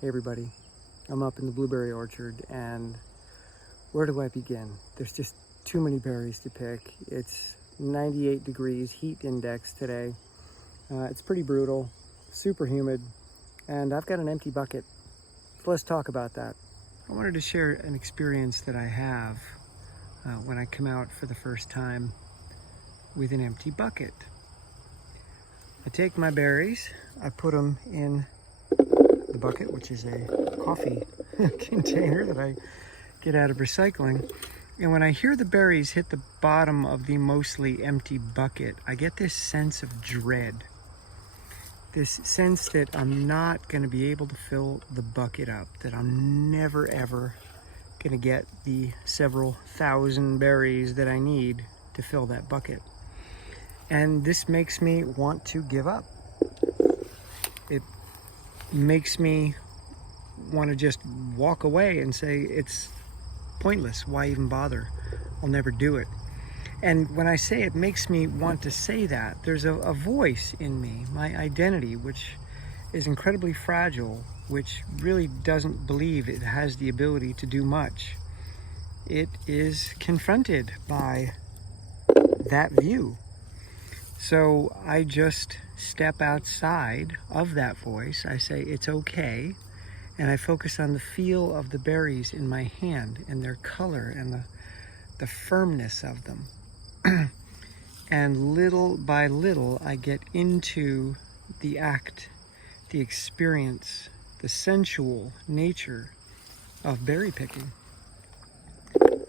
Hey everybody, I'm up in the blueberry orchard and where do I begin? There's just too many berries to pick. It's 98 degrees heat index today. It's pretty brutal, super humid, and I've got an empty bucket. So let's talk about that. I wanted to share an experience that I have when I come out for the first time with an empty bucket. I take my berries, I put them in the bucket, which is a coffee container that I get out of recycling. And when I hear the berries hit the bottom of the mostly empty bucket, I get this sense of dread. This sense that I'm not going to be able to fill the bucket up, that I'm never ever going to get the several thousand berries that I need to fill that bucket. And this makes me want to give up. It makes me want to just walk away and say it's pointless. Why even bother? I'll never do it. And when I say it makes me want to say that, there's a voice in me, my identity, which is incredibly fragile, which really doesn't believe it has the ability to do much. It is confronted by that view. So I just step outside of that voice. I say it's okay, and I focus on the feel of the berries in my hand and their color and the firmness of them. And little by little, I get into the act, the experience, the sensual nature of berry picking.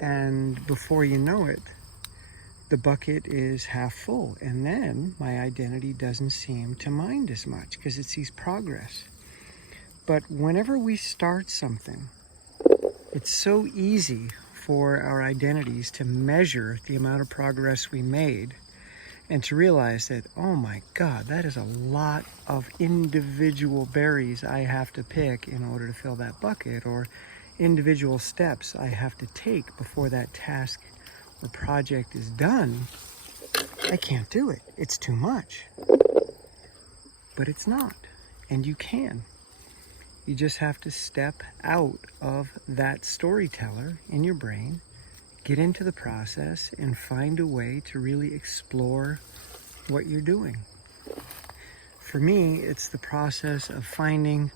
And before you know it, the bucket is half full, and then my identity doesn't seem to mind as much because it sees progress. But whenever we start something, it's so easy for our identities to measure the amount of progress we made and to realize that, oh my God, that is a lot of individual berries I have to pick in order to fill that bucket, or individual steps I have to take before that task or project is done. I can't do it. It's too much. But it's not. And you can. You just have to step out of that storyteller in your brain, get into the process, and find a way to really explore what you're doing. For me, it's the process of finding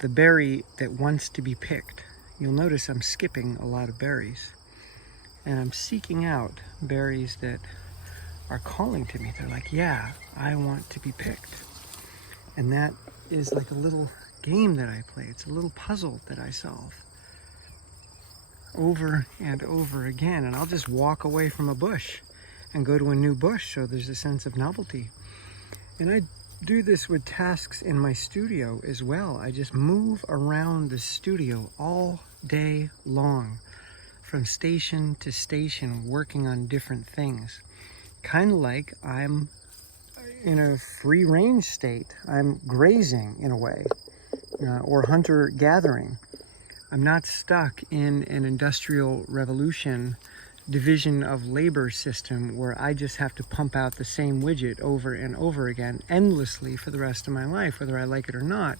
the berry that wants to be picked. You'll notice I'm skipping a lot of berries. And I'm seeking out berries that are calling to me. They're like, yeah, I want to be picked. And that is like a little game that I play. It's a little puzzle that I solve over and over again. And I'll just walk away from a bush and go to a new bush, so there's a sense of novelty. And I do this with tasks in my studio as well. I just move around the studio all day long, from station to station, working on different things. Kind of like I'm in a free range state. I'm grazing in a way, or hunter-gathering. I'm not stuck in an industrial revolution division of labor system where I just have to pump out the same widget over and over again endlessly for the rest of my life, whether I like it or not.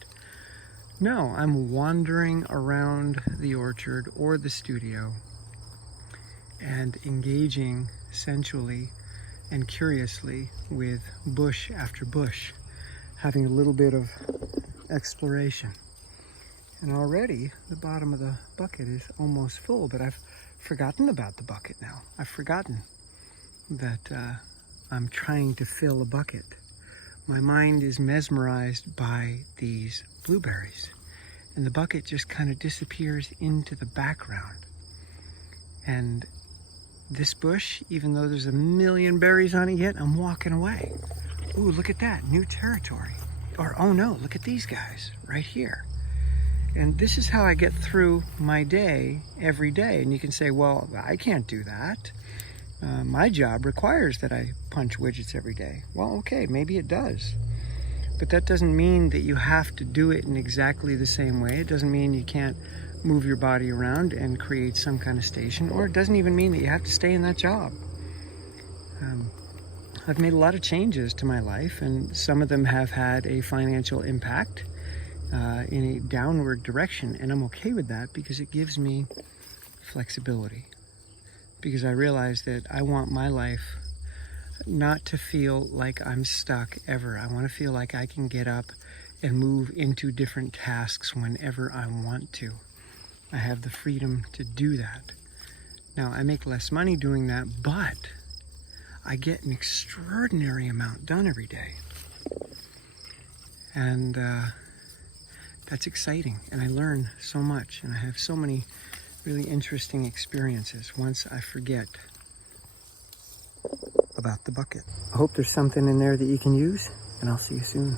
No, I'm wandering around the orchard or the studio and engaging sensually and curiously with bush after bush, having a little bit of exploration. And already the bottom of the bucket is almost full, but I've forgotten about the bucket now. I've forgotten that I'm trying to fill a bucket. My mind is mesmerized by these blueberries, and the bucket just kind of disappears into the background. And this bush, even though there's a million berries on it yet, I'm walking away. Ooh, look at that, new territory. Or, oh no, look at these guys right here. And this is how I get through my day every day. And you can say, well, I can't do that. My job requires that I punch widgets every day. Well, okay, maybe it does. But that doesn't mean that you have to do it in exactly the same way. It doesn't mean you can't move your body around and create some kind of station, or it doesn't even mean that you have to stay in that job. I've made a lot of changes to my life, and some of them have had a financial impact. in a downward direction, and I'm okay with that because it gives me flexibility. Because I realize that I want my life not to feel like I'm stuck ever. I want to feel like I can get up and move into different tasks whenever I want to. I have the freedom to do that. Now, I make less money doing that, but I get an extraordinary amount done every day. And that's exciting, and I learn so much, and I have so many really interesting experiences once I forget about the bucket. I hope there's something in there that you can use, and I'll see you soon.